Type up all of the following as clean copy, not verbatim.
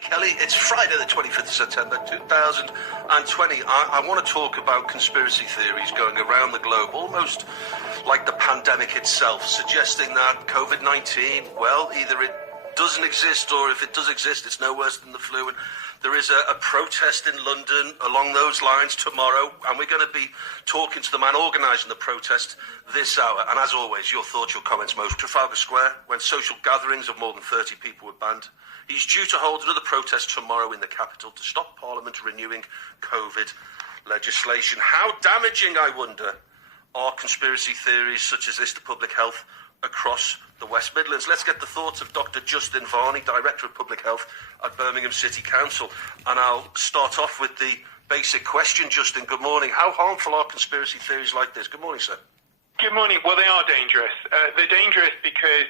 Kelly, it's Friday the 25th of September 2020. I want to talk about conspiracy theories going around the globe, almost like the pandemic itself, suggesting that COVID-19, well, either it doesn't exist, or if it does exist, it's no worse than the flu. And there is a protest in London along those lines tomorrow, and we're going to be talking to the man organising the protest this hour. And as always, your thoughts, your comments most. Trafalgar Square, when social gatherings of more than 30 people were banned. He's due to hold another protest tomorrow in the capital to stop Parliament renewing COVID legislation. How damaging, I wonder, are conspiracy theories such as this to public health across the West Midlands? Let's get the thoughts of Dr. Justin Varney, Director of Public Health at Birmingham City Council. And I'll start off with the basic question, Justin. Good morning. How harmful are conspiracy theories like this? Good morning, sir. Good morning. Well, they are dangerous. They're dangerous because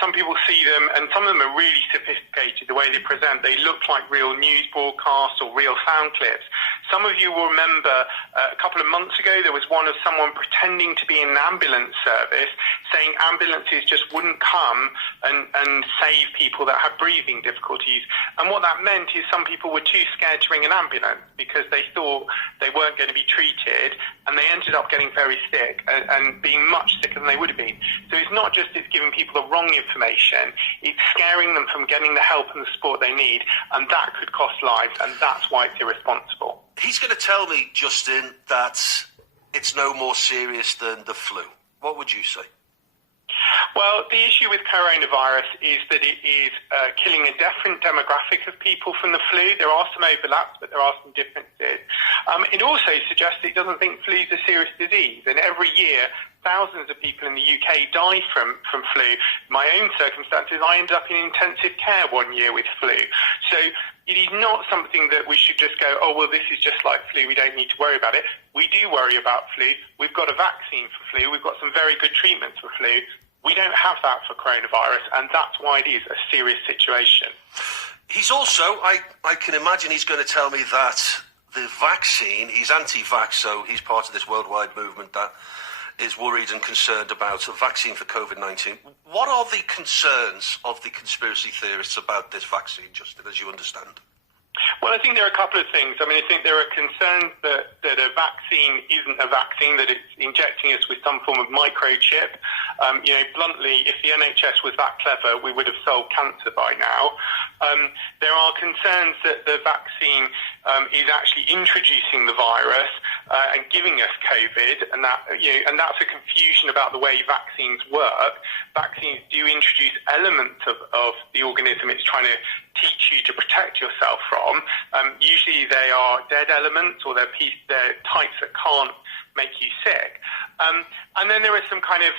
some people see them, and some of them are really sophisticated, the way they present. They look like real news broadcasts or real sound clips. Some of you will remember a couple of months ago, there was one of someone pretending to be in an ambulance service, saying ambulances just wouldn't come and save people that had breathing difficulties. And what that meant is some people were too scared to ring an ambulance because they thought they weren't going to be treated, and they ended up getting very sick and being much sicker than they would have been. So it's not just it's giving people the wrong information, it's scaring them from getting the help and the support they need, and that could cost lives, and that's why it's irresponsible. He's going to tell me, Justin, that it's no more serious than the flu. What would you say? Well, the issue with coronavirus is that it is killing a different demographic of people from the flu. There are some overlaps, but there are some differences. It also suggests it doesn't think flu is a serious disease, and every year thousands of people in the UK die from flu. My own circumstances, I ended up in intensive care one year with flu. So it is not something that we should just go, oh, well, this is just like flu, we don't need to worry about it. We do worry about flu. We've got a vaccine for flu. We've got some very good treatments for flu. We don't have that for coronavirus, and that's why it is a serious situation. He's also, I can imagine he's going to tell me that the vaccine, he's anti-vax, so he's part of this worldwide movement that is worried and concerned about a vaccine for COVID-19. What are the concerns of the conspiracy theorists about this vaccine, Justin, as you understand? Well, I think there are a couple of things. I mean, I think there are concerns that a vaccine isn't a vaccine, that it's injecting us with some form of microchip. Bluntly, if the NHS was that clever, we would have solved cancer by now. There are concerns that the vaccine is actually introducing the virus and giving us COVID, and that's a confusion about the way vaccines work. Vaccines do introduce elements of the organism it's trying to teach you to protect yourself from. Usually they are dead elements, or they're types that can't make you sick. And then there are some kind of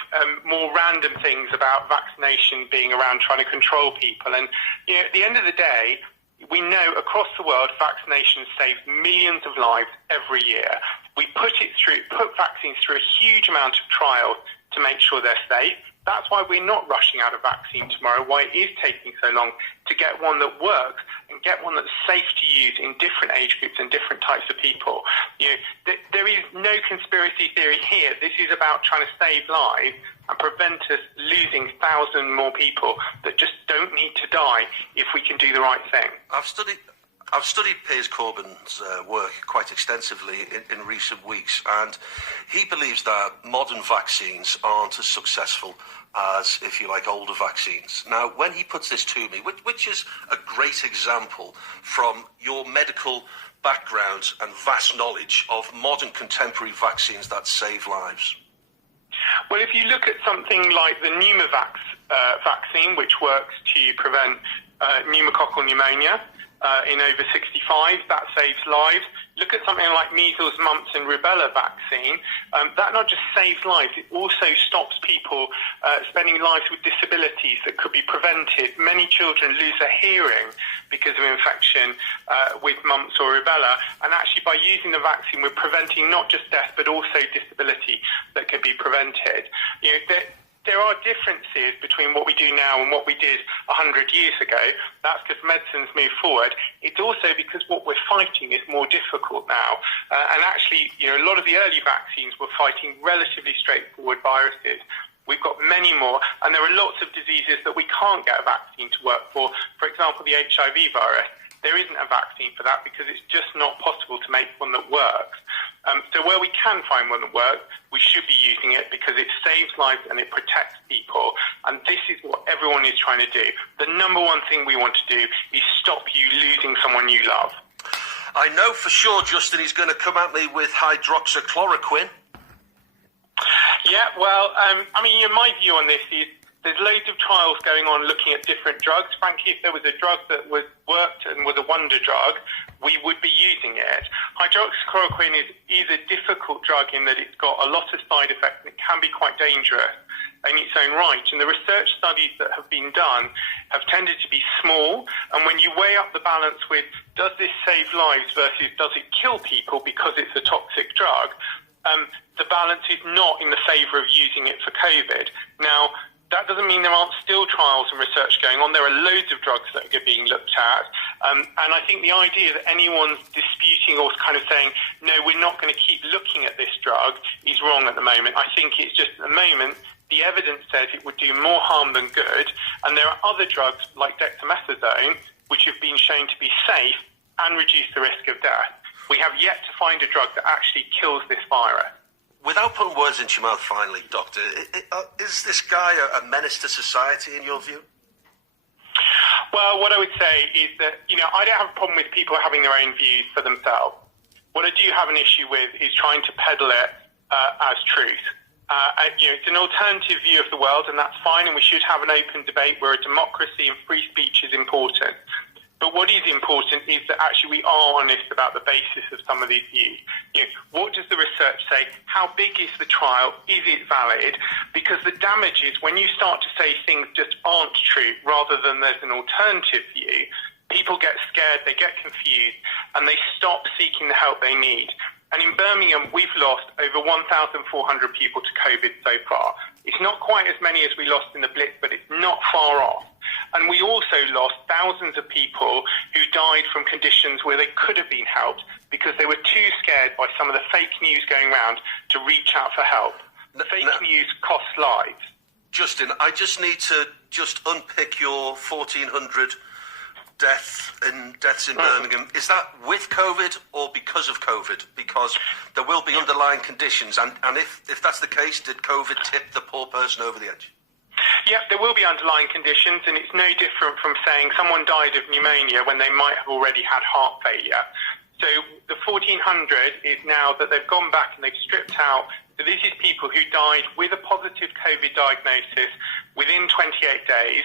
more random things about vaccination being around trying to control people. And at the end of the day, we know across the world vaccinations save millions of lives every year. We put vaccines through a huge amount of trials to make sure they're safe. That's why we're not rushing out a vaccine tomorrow, why it is taking so long to get one that works and get one that's safe to use in different age groups and different types of people. There is no conspiracy theory here. This is about trying to save lives and prevent us losing thousands more people that just don't need to die if we can do the right thing. I've studied Piers Corbyn's work quite extensively in recent weeks, and he believes that modern vaccines aren't as successful as, if you like, older vaccines. Now, when he puts this to me, which is a great example from your medical background and vast knowledge of modern contemporary vaccines that save lives. Well, if you look at something like the Pneumovax vaccine, which works to prevent pneumococcal pneumonia in over 65, that saves lives. Look at something like measles, mumps and rubella vaccine. That not just saves lives, it also stops people spending lives with disabilities that could be prevented. Many children lose their hearing because of infection with mumps or rubella. And actually by using the vaccine, we're preventing not just death, but also disability that can be prevented. There are differences between what we do now and what we did 100 years ago. That's because medicine's moved forward. It's also because what we're fighting is more difficult now. And actually, a lot of the early vaccines were fighting relatively straightforward viruses. We've got many more, and there are lots of diseases that we can't get a vaccine to work for. For example, the HIV virus. there isn't a vaccine for that because it's just not possible to make one that works. So where we can find one that works, we should be using it because it saves lives and it protects people. And this is what everyone is trying to do. The number one thing we want to do is stop you losing someone you love. I know for sure, Justin, he's going to come at me with hydroxychloroquine. Yeah, well, my view on this is there's loads of trials going on looking at different drugs. Frankly, if there was a drug that worked and was a wonder drug, we would be using it. Hydroxychloroquine is a difficult drug in that it's got a lot of side effects and it can be quite dangerous in its own right. And the research studies that have been done have tended to be small. And when you weigh up the balance with does this save lives versus does it kill people because it's a toxic drug, the balance is not in the favour of using it for COVID. Now, that doesn't mean there aren't still trials and research going on. There are loads of drugs that are being looked at. And I think the idea that anyone's disputing or kind of saying, no, we're not going to keep looking at this drug is wrong at the moment. I think it's just at the moment, the evidence says it would do more harm than good. And there are other drugs like dexamethasone, which have been shown to be safe and reduce the risk of death. We have yet to find a drug that actually kills this virus. Without putting words into your mouth, finally, Doctor, is this guy a menace to society in your view? Well, what I would say is that, I don't have a problem with people having their own views for themselves. What I do have an issue with is trying to peddle it as truth. It's an alternative view of the world, and that's fine, and we should have an open debate where a democracy and free speech is important. But what is important is that actually we are honest about the basis of some of these views. What does the research say? How big is the trial? Is it valid? Because the damage is when you start to say things just aren't true rather than there's an alternative view, people get scared, they get confused, and they stop seeking the help they need. And in Birmingham, we've lost over 1,400 people to COVID so far. It's not quite as many as we lost in the Blitz, but it's not far off. And we also lost thousands of people who died from conditions where they could have been helped because they were too scared by some of the fake news going around to reach out for help. The fake news costs lives. Justin, I just need to unpick your 1,400 deaths in Birmingham. Is that with COVID or because of COVID? Because there will be underlying conditions. And if that's the case, did COVID tip the poor person over the edge? Yeah, there will be underlying conditions, and it's no different from saying someone died of pneumonia when they might have already had heart failure. So the 1,400 is now that they've gone back and they've stripped out. So this is people who died with a positive COVID diagnosis within 28 days.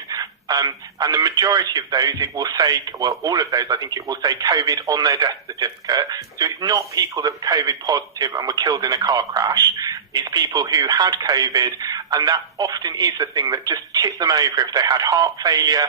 And the majority of those, it will say, well, all of those, I think it will say COVID on their death certificate. So it's not people that were COVID positive and were killed in a car crash. It's people who had COVID, and that often is the thing that just tipped them over if they had heart failure,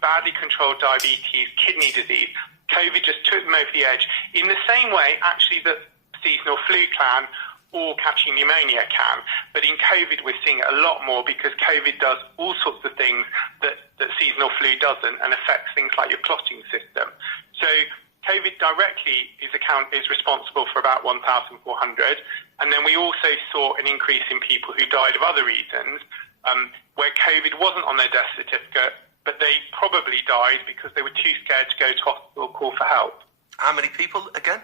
badly controlled diabetes, kidney disease. COVID just took them over the edge in the same way, actually, that seasonal flu can or catching pneumonia can. But in COVID, we're seeing it a lot more because COVID does all sorts of things that seasonal flu doesn't and affects things like your clotting system. So COVID directly is responsible for about 1,400. And then we also saw an increase in people who died of other reasons, where COVID wasn't on their death certificate, but they probably died because they were too scared to go to hospital or call for help. How many people again?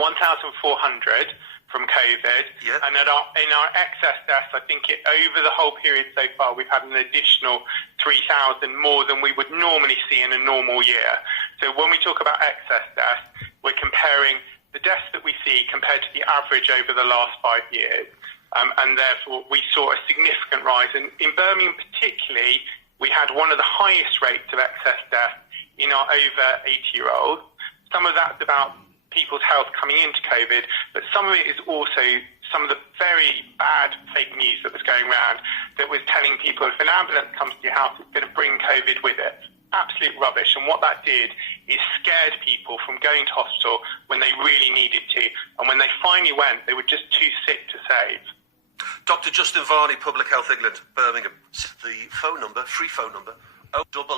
1,400 from COVID. Yeah. And in our excess deaths, I think over the whole period so far, we've had an additional 3,000 more than we would normally see in a normal year. So when we talk about excess deaths, we're comparing the deaths that we see compared to the average over the last 5 years. And therefore, we saw a significant rise. And in Birmingham particularly, we had one of the highest rates of excess death in our over 80-year-olds. Some of that's about people's health coming into COVID, but some of it is also some of the very bad fake news that was going around that was telling people if an ambulance comes to your house, it's going to bring COVID with it. Absolute rubbish. And what that did is scared people from going to hospital when they really needed to. And when they finally went, they were just too sick to save. Dr. Justin Varney, Public Health England, Birmingham. The phone number, free phone number, 000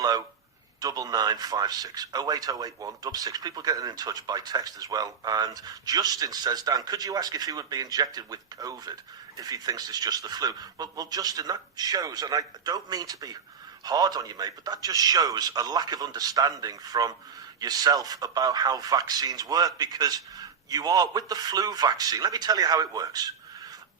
9956 08081 66. People getting in touch by text as well. And Justin says, Dan, could you ask if he would be injected with COVID if he thinks it's just the flu? Well, Justin, that shows, and I don't mean to be hard on you, mate, but that just shows a lack of understanding from yourself about how vaccines work, because you are, with the flu vaccine, let me tell you how it works.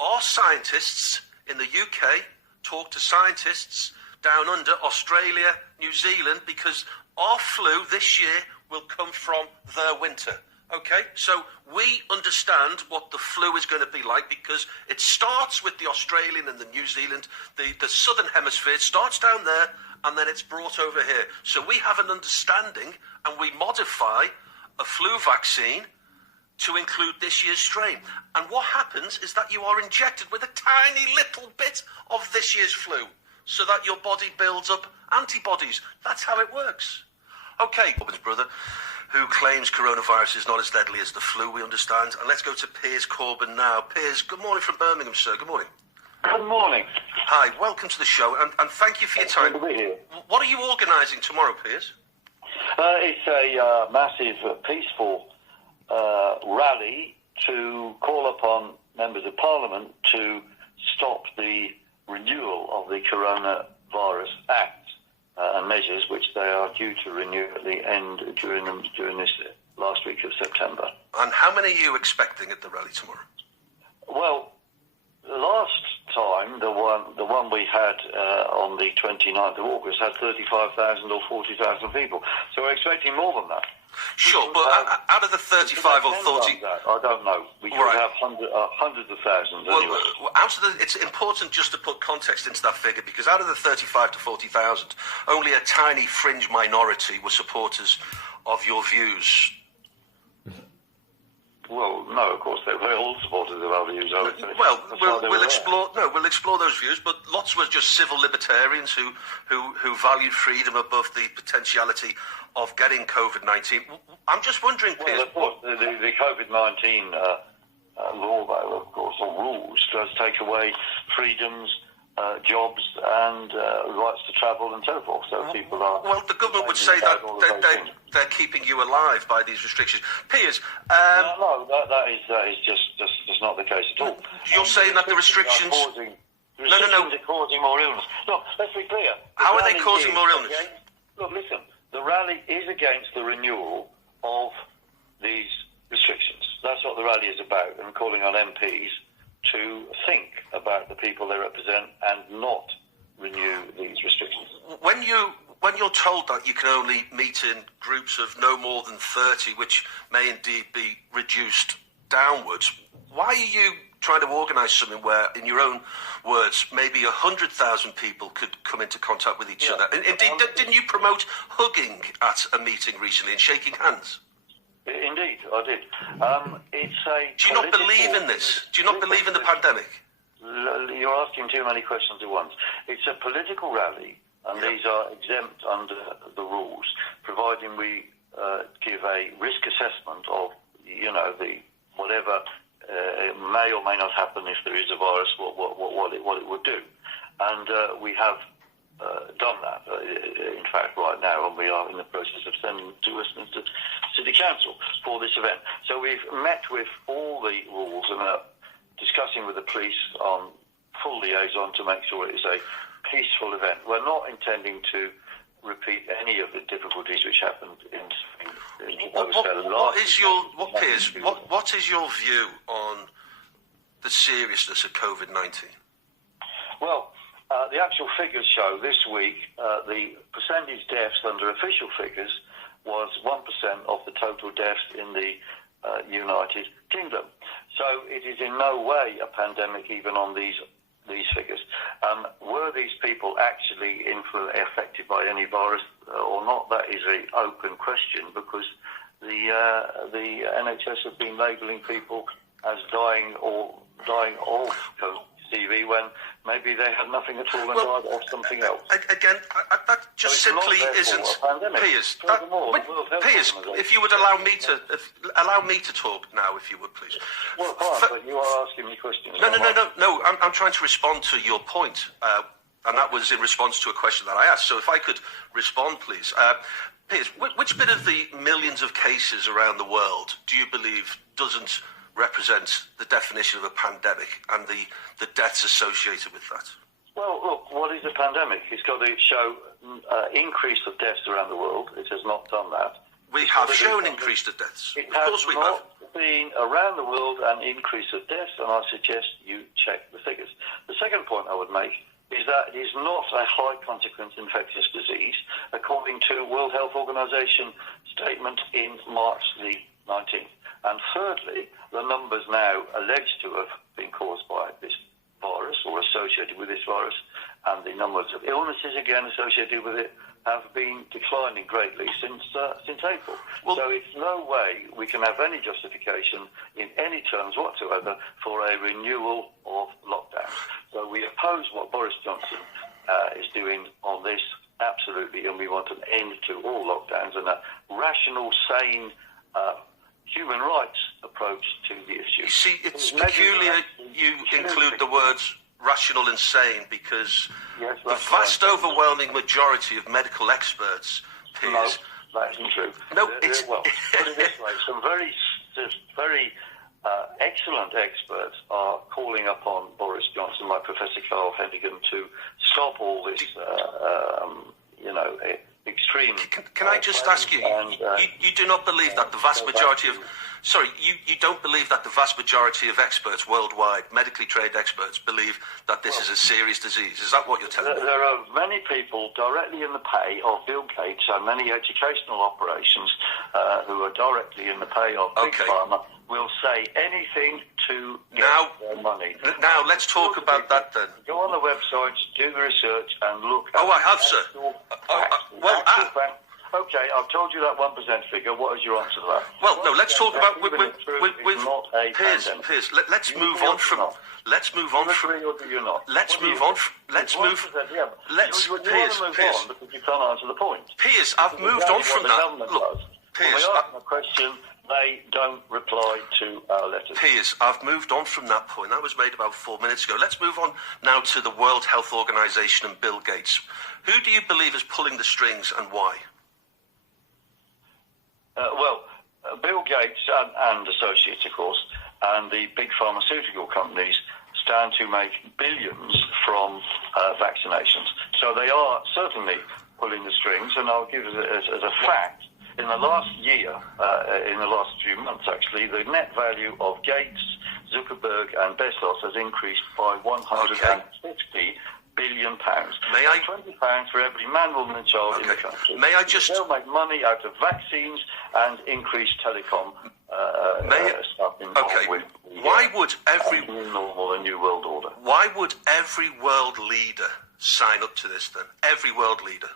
Our scientists in the UK talk to scientists down under, Australia, New Zealand, because our flu this year will come from their winter. Okay, so we understand what the flu is going to be like, because it starts with the Australian and the New Zealand, the southern hemisphere. It starts down there and then it's brought over here. So we have an understanding, and we modify a flu vaccine to include this year's strain. And what happens is that you are injected with a tiny little bit of this year's flu, so that your body builds up antibodies. That's how it works. Okay, Corbyn's brother, who claims coronavirus is not as deadly as the flu, we understand. And let's go to Piers Corbyn now. Piers, good morning from Birmingham, sir. Good morning. Good morning. Hi, welcome to the show, and thank you for your time. Good to be here. What are you organising tomorrow, Piers? It's a massive, peaceful rally to call upon members of Parliament to stop the renewal of the Coronavirus Act and measures which they are due to renew at the end during this last week of September. And how many are you expecting at the rally tomorrow? Well, last time, the one we had on the 29th of August had 35,000 or 40,000 people. So we're expecting more than that. Sure, but out of the 35 or 40... I don't know. We could have hundreds of thousands anyway. It's important just to put context into that figure, because out of the 35 to 40,000, only a tiny fringe minority were supporters of your views. Well, no, of course, they're all supporters of our views. Well, we'll explore those views, but lots were just civil libertarians who valued freedom above the potentiality of getting COVID-19. I'm just wondering, Piers... Well, of course, the COVID-19 law, though, of course, or rules, does take away freedoms, jobs and rights to travel and so forth. So people are... Well, the government would say that they're keeping you alive by these restrictions. Piers... No, that is just not the case at all. You're saying that the restrictions... Restrictions are causing more illness. Look, let's be clear. How are they causing more illness? Look, listen. The rally is against the renewal of these restrictions. That's what the rally is about, and calling on MPs to think about the people they represent and not renew these restrictions. When you're told that you can only meet in groups of no more than 30, which may indeed be reduced downwards, why are you trying to organise something where, in your own words, maybe 100,000 people could come into contact with each other? Indeed, didn't you promote hugging at a meeting recently and shaking hands? Indeed, I did. Do you not believe in this? Do you not believe in the pandemic? You're asking too many questions at once. It's a political rally, and these are exempt under the rules, providing we give a risk assessment of, the whatever may or may not happen if there is a virus, what it would do. And we have done that, in fact, right now, and we are in the process of sending to Westminster City Council for this event. So we've met with all the rules and are discussing with the police on full liaison to make sure it is a peaceful event. We're not intending to repeat any of the difficulties which happened in what is your view on the seriousness of COVID-19? Well, the actual figures show this week the percentage deaths under official figures was 1% of the total deaths in the United Kingdom. So it is in no way a pandemic even on these figures. Were these people actually affected by any virus or not? That is an open question, because the NHS have been labelling people as dying of CV when maybe they had nothing at all and died of something else. Again, that just simply isn't. Piers, Piers, if you would allow me to talk now, if you would, please. Well, fine, but you are asking me questions. No. I'm trying to respond to your point, and that was in response to a question that I asked. So if I could respond, please. Piers, which bit of the millions of cases around the world do you believe doesn't represent the definition of a pandemic and the deaths associated with that? Well, look, what is a pandemic. It's got to show increase of deaths around the world. It has not done that. We have shown increase of deaths. Of course we have. Been around the world an increase of deaths, and I suggest you check the figures. The second point I would make is that it is not a high-consequence infectious disease, according to World Health Organization statement in March the 19th. And thirdly, the numbers now alleged to have been caused by this virus or associated with this virus, and the numbers of illnesses again associated with it have been declining greatly since April. So it's no way we can have any justification in any terms whatsoever for a renewal of lockdowns. So we oppose what Boris Johnson is doing on this, absolutely, and we want an end to all lockdowns and a rational, sane, human rights approach to the issue. You see, it's peculiar you include the words rational and sane, because the vast overwhelming majority of medical experts, Piers... No, that isn't true. No, it's... Well, put it this way, some very excellent experts are calling upon Boris Johnson, like Professor Carl Hennigan, to stop all this, extreme... Can I just ask you, you do not believe that the vast majority of... Sorry, you don't believe that the vast majority of experts worldwide, medically trained experts, believe that this is a serious disease? Is that what you're telling me? There are many people directly in the pay of Bill Gates and many educational operations who are directly in the pay of Big Pharma will say anything to get their money. Now, let's talk about that then. Go on the websites, do the research, and look at... Oh, I have, sir. Okay, I've told you that 1% figure. What is your answer to that? Well, no, let's talk about... Piers, let's move on from... Let's move on from... Do you agree or do you not? Let's move on... Let's move... Let's... Piers, because you can't answer the point. Piers, I've moved on from that. Look, Piers... When I ask them a question, they don't reply to our letters. Piers, I've moved on from that point. That was made about 4 minutes ago. Let's move on now to the World Health Organization and Bill Gates. Who do you believe is pulling the strings and why? Bill Gates and associates, of course, and the big pharmaceutical companies stand to make billions from vaccinations. So they are certainly pulling the strings, and I'll give it as a fact. In the last year, in the last few months actually, the net value of Gates, Zuckerberg and Bezos has increased by £150 billion. May I... £20 for every man, woman and child in the country. May I just... They'll make money out of vaccines and increase telecom stuff involved with the, why would every... new normal, the new world order. Why would every world leader sign up to this then? Every world leader?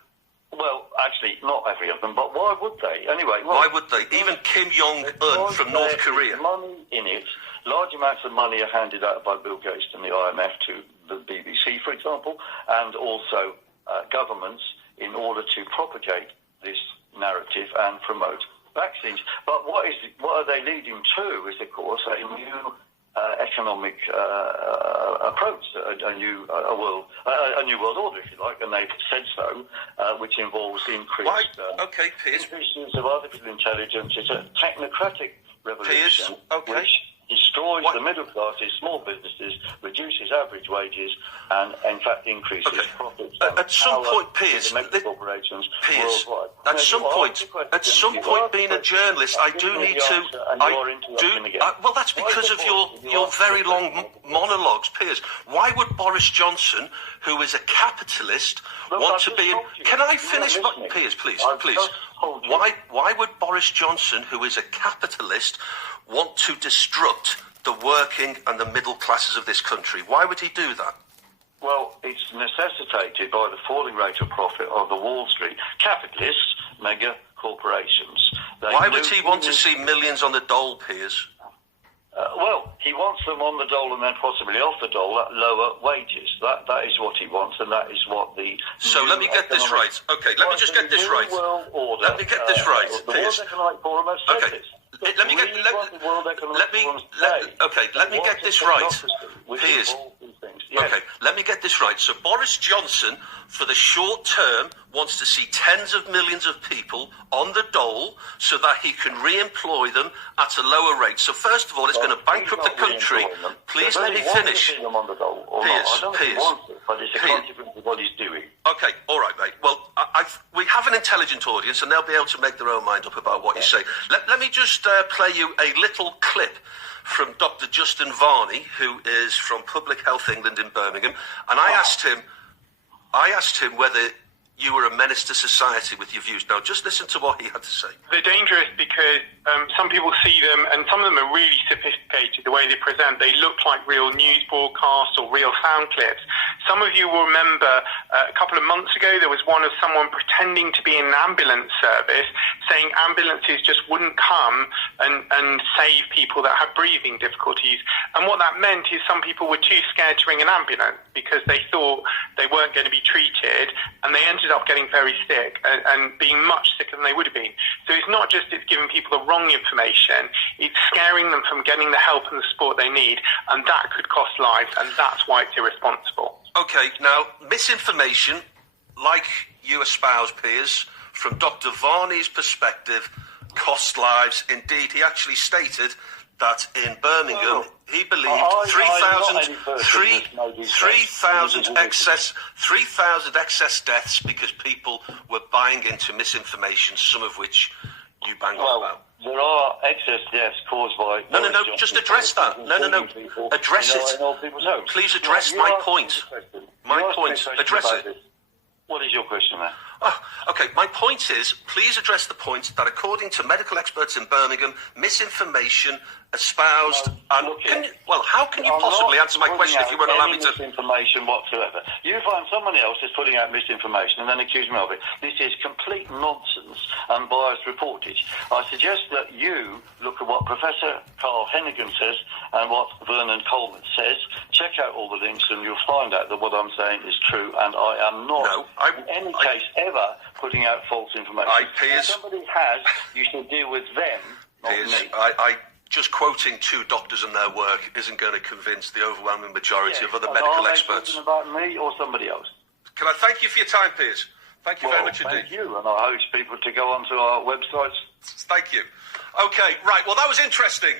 Well, actually, not every of them, but why would they? Anyway, why would they? Even Kim Jong-un from North Korea. Money in it. Large amounts of money are handed out by Bill Gates and the IMF to the BBC, for example, and also governments in order to propagate this narrative and promote vaccines. But what are they leading to is, of course, a new economic approach, a new world order, if you like, and they've said so, which involves increased increases of artificial intelligence. It's a technocratic revolution which destroys the middle classes, small businesses, reduces average wages, and in fact increases profits. At some point, Piers, corporations worldwide. At some point, being a journalist, I do need to. Well, that's because of your very long monologues, Piers. Why would Boris Johnson, who is a capitalist, want to be? Can I finish, Piers? Please. Why would Boris Johnson, who is a capitalist, want to destruct the working and the middle classes of this country? Why would he do that? Well, it's necessitated by the falling rate of profit of the Wall Street capitalists, mega corporations. Why would he want to see millions on the dole, Piers? Well, he wants them on the dole and then possibly off the dole at lower wages. That is what he wants, and that is what the... So let me get this right. Okay, let me just get this right. Let me get this right, Piers. The World Economic Forum has said this. Let me get this right, Piers. Okay, let me get this right. So Boris Johnson for the short term, wants to see tens of millions of people on the dole so that he can re-employ them at a lower rate. So first of all, it's going to bankrupt the country. Please let me finish. Them on the dole, or not. I don't think he wants it, but it's a consequence of what he's doing. Okay, all right, mate. Well, we have an intelligent audience, and they'll be able to make their own mind up about what you say. Let me just play you a little clip from Dr. Justin Varney, who is from Public Health England in Birmingham, and I asked him whether you were a menace to society with your views. Now, just listen to what he had to say. They're dangerous because some people see them, and some of them are really sophisticated, the way they present. They look like real news broadcasts or real sound clips. Some of you will remember a couple of months ago, there was one of someone pretending to be in an ambulance service, saying ambulances just wouldn't come and save people that have breathing difficulties. And what that meant is some people were too scared to ring an ambulance because they thought they weren't going to be treated, and they ended up getting very sick and being much sicker than they would have been. So it's not just it's giving people the wrong information, it's scaring them from getting the help and the support they need, and that could cost lives, and that's why it's irresponsible. Okay, now, misinformation, like you espouse, Piers, from Dr. Varney's perspective, cost lives. Indeed, he actually stated that in Birmingham, he believed 3,000 excess deaths because people were buying into misinformation, some of which you bang on about. There are excess deaths caused by... No, just address that. No. Address it. Please address my point. Address it. What is your question there? Oh, okay, my point is, please address the point that according to medical experts in Birmingham, misinformation espoused... how can you possibly answer my question if you won't allow me to... misinformation whatsoever. You find someone else is putting out misinformation and then accuse me of it. This is complete nonsense and biased reportage. I suggest that you look at what Professor Carl Hennigan says and what Vernon Coleman says. Check out all the links and you'll find out that what I'm saying is true, and I am not, in any case, ever putting out false information. If somebody has, you should deal with them, not me. Just quoting two doctors and their work isn't going to convince the overwhelming majority of other medical experts. About me or somebody else? Can I thank you for your time, Piers? Thank you very much indeed. Thank you, and I hope people to go onto our websites. Thank you. Okay, right, well, that was interesting.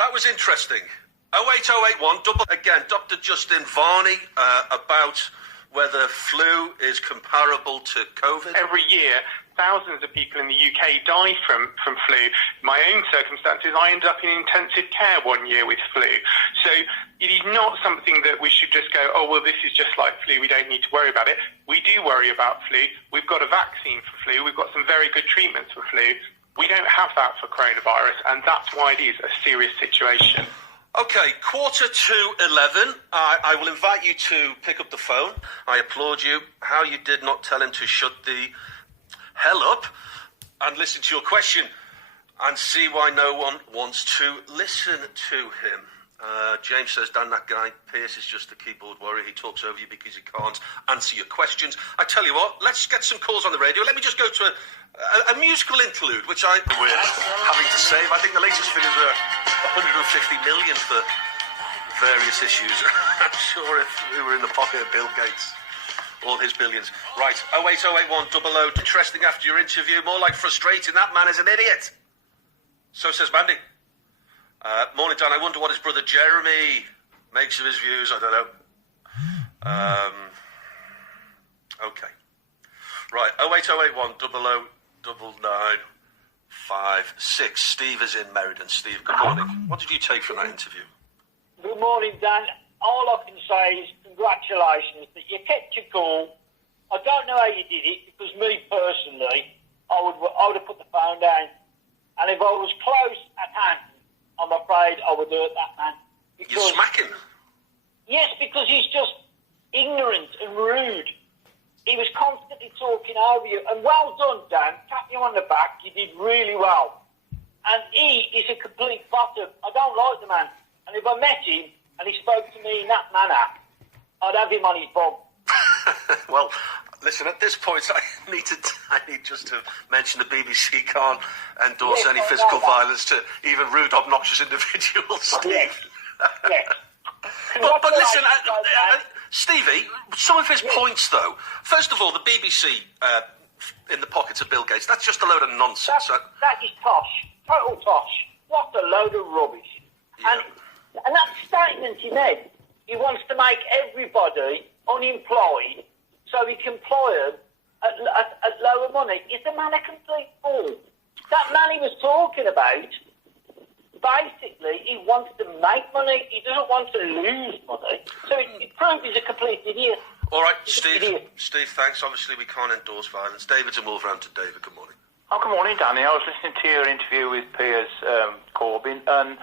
08081, again, Dr. Justin Varney, about whether flu is comparable to COVID. Every year, thousands of people in the UK die from flu. My own circumstances, I ended up in intensive care one year with flu. So it is not something that we should just go, oh, well, this is just like flu, we don't need to worry about it. We do worry about flu. We've got a vaccine for flu. We've got some very good treatments for flu. We don't have that for coronavirus, and that's why it is a serious situation. Okay, 11:15. I will invite you to pick up the phone. I applaud you. How you did not tell him to shut the hell up and listen to your question and see why no one wants to listen to him. James says, Dan, that guy, Piers, is just a keyboard warrior. He talks over you because he can't answer your questions. I tell you what, let's get some calls on the radio. Let me just go to a musical interlude, which we're having to save. I think the latest figures are 150 million for various issues. I'm sure if we were in the pocket of Bill Gates, all his billions. Right, 08081 00. Interesting after your interview, more like frustrating. That man is an idiot. So says Mandy. Morning, Dan. I wonder what his brother Jeremy makes of his views. I don't know. Okay. Right, 08081 009956. Steve is in Meriden. Steve, good morning. What did you take from that interview? Good morning, Dan. All I can say is congratulations that you kept your cool. I don't know how you did it, because me personally, I would have put the phone down. And if I was close at hand, I'm afraid I would hurt that man. You smack him? Yes, because he's just ignorant and rude. He was constantly talking over you. And well done, Dan. Tap you on the back. You did really well. And he is a complete bottom. I don't like the man. And if I met him and he spoke to me in that manner, I'd have him on his bum. Well, listen, at this point, I need just to mention the BBC can't endorse any physical violence to even rude, obnoxious individuals, Steve. Yes. But listen, Stevie, some of his points, though. First of all, the BBC in the pockets of Bill Gates, that's just a load of nonsense. That is tosh. Total tosh. What a load of rubbish. Yeah. And that statement he made, he wants to make everybody unemployed so he can employ them at lower money. Is the man a complete fool? That man he was talking about, basically, he wants to make money. He doesn't want to lose money. So it proves he's a complete idiot. All right, Steve, thanks. Obviously, we can't endorse violence. David's in Wolverhampton. David, good morning. Oh, good morning, Danny. I was listening to your interview with Piers Corbyn, and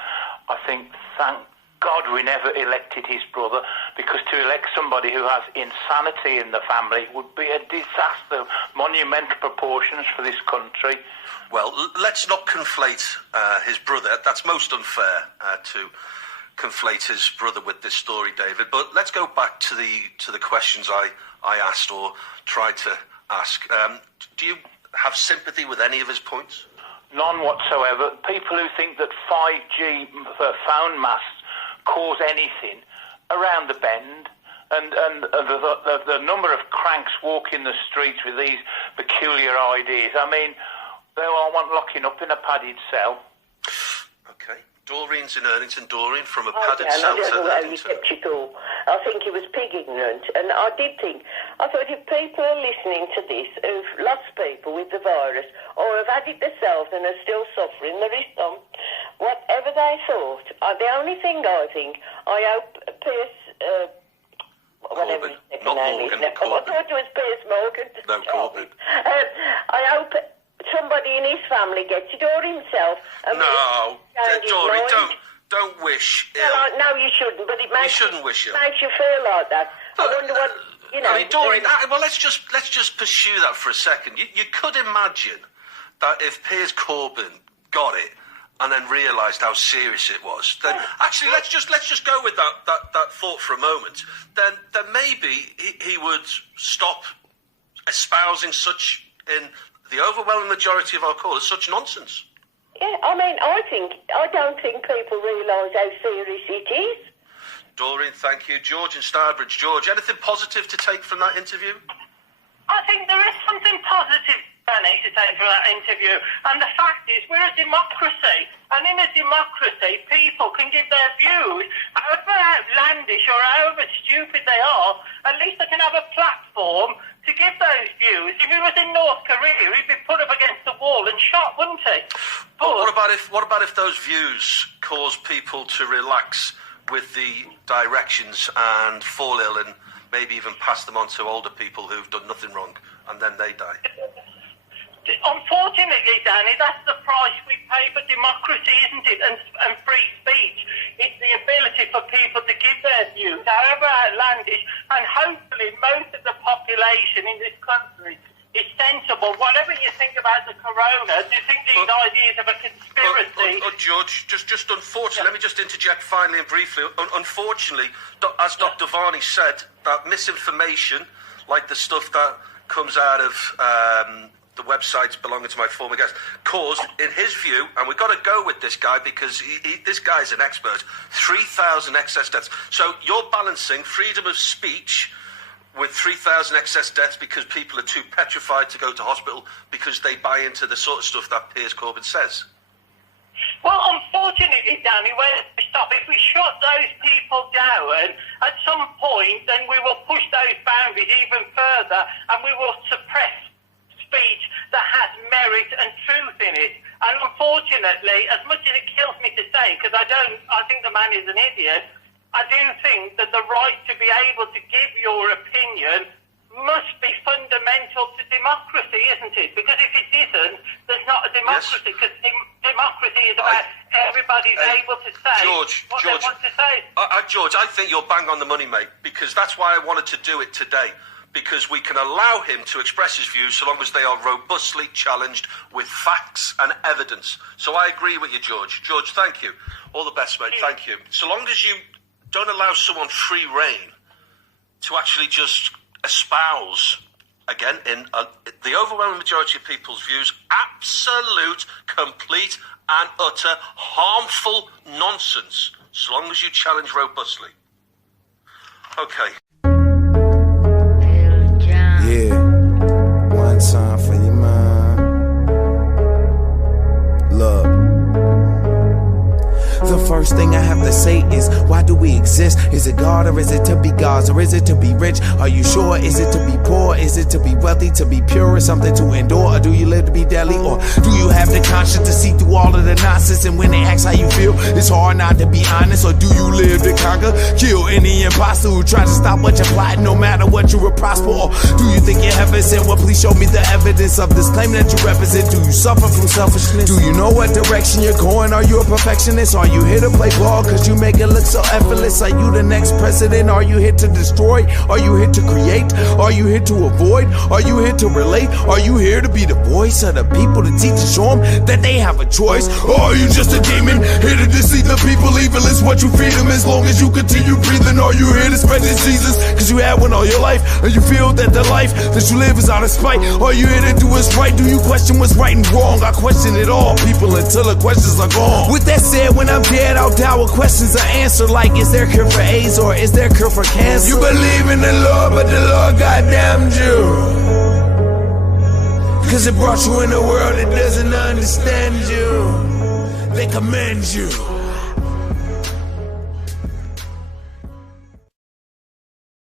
I think, thank God we never elected his brother, because to elect somebody who has insanity in the family would be a disaster, monumental proportions for this country. Well, let's not conflate his brother. That's most unfair to conflate his brother with this story, David. But let's go back to the questions I asked or tried to ask. Do you have sympathy with any of his points? None whatsoever. People who think that 5G phone masts cause anything around the bend, and the number of cranks walking the streets with these peculiar ideas. I mean, they all want locking up in a padded cell. Okay. Doreen's in Erdington. Doreen, from a padded cell to I don't know how you Erdington. kept it all. I think he was pig ignorant. And I thought if people are listening to this who've lost people with the virus or have had it themselves and are still suffering, there is some, whatever they thought, the only thing I think, I hope Piers, whatever his second name is. I thought it was Piers Morgan. No, Corbyn. I hope somebody in his family gets it, or himself. No, Dory, don't wish ill. Well, no, you shouldn't, but it makes You shouldn't wish ill. Makes you feel like that. I wonder what, you know. I mean, Doreen, well, let's just pursue that for a second. You could imagine that if Piers Corbyn got it and then realised how serious it was, then actually let's just go with that thought for a moment. Then maybe he would stop espousing such, in the overwhelming majority of our callers, such nonsense. Yeah, I mean, I don't think people realise how serious it is. Doreen, thank you. George in Starbridge. George, anything positive to take from that interview? I think there is something positive, Benny, to take from that interview. And the fact is, we're a democracy. And in a democracy, people can give their views, however outlandish or however stupid they are, at least they can have a platform to give those views. If he was in North Korea, he'd be put up against the wall and shot, wouldn't he? But what about if those views cause people to relax with the directions and fall ill and maybe even pass them on to older people who've done nothing wrong and then they die? Unfortunately, Danny, that's the price we pay for democracy, isn't it? And free speech. It's the ability for people to give their views, however outlandish, and hopefully most of the population in this country is sensible. Whatever you think about the corona, do you think these ideas of a conspiracy... George, just unfortunately, let me just interject finally and briefly. Unfortunately, as Dr. Varney said, that misinformation, like the stuff that comes out of the websites belonging to my former guest, caused, in his view, and we've got to go with this guy because this guy is an expert, 3,000 excess deaths. So you're balancing freedom of speech with 3,000 excess deaths because people are too petrified to go to hospital because they buy into the sort of stuff that Piers Corbyn says. Well, unfortunately, Danny, if we shut those people down, at some point, then we will push those boundaries even further and we will suppress speech that has merit and truth in it. And unfortunately, as much as it kills me to say, because I think the man is an idiot, I do think that the right to be able to give your opinion must be fundamental to democracy, isn't it? Because if it isn't, there's not a democracy, because democracy is about everybody's able to say what they want to say. George, I think you're bang on the money, mate, because that's why I wanted to do it today. Because we can allow him to express his views so long as they are robustly challenged with facts and evidence. So I agree with you, George. George, thank you. All the best, mate. Thank you. So long as you don't allow someone free rein to actually just espouse, again, in the overwhelming majority of people's views, absolute, complete and utter harmful nonsense, so long as you challenge robustly. Okay. first thing I have to say is, why do we exist? Is it God or is it to be gods or is it to be rich? Are you sure? Is it to be poor? Is it to be wealthy? To be pure or something to endure? Or do you live to be deadly? Or do you have the conscience to see through all of the nonsense? And when they ask how you feel, it's hard not to be honest. Or do you live to conquer? Kill any imposter who tries to stop what you're plotting, no matter what you will prosper? Or do you think you're heaven sent? Well, please show me the evidence of this claim that you represent. Do you suffer from selfishness? Do you know what direction you're going? Are you a perfectionist? Are you here to play ball cause you make it look so effortless? Are you the next president? Are you here to destroy? Are you here to create? Are you here to avoid? Are you here to relate? Are you here to be the voice of the people, to teach and show them that they have a choice? Or are you just a demon here to deceive the people? Evil is what you feed them as long as you continue breathing. Are you here to spread diseases cause you had one all your life and you feel that the life that you live is out of spite? Are you here to do what's right? Do you question what's right and wrong? I question it all, people, until the questions are gone. With that said, when I'm dead, I'll die with questions are answered, like, is there cure for AIDS or is there cure for cancer? You believe in the Lord, but the Lord goddamned you, cause it brought you in a world that doesn't understand you. They commend you.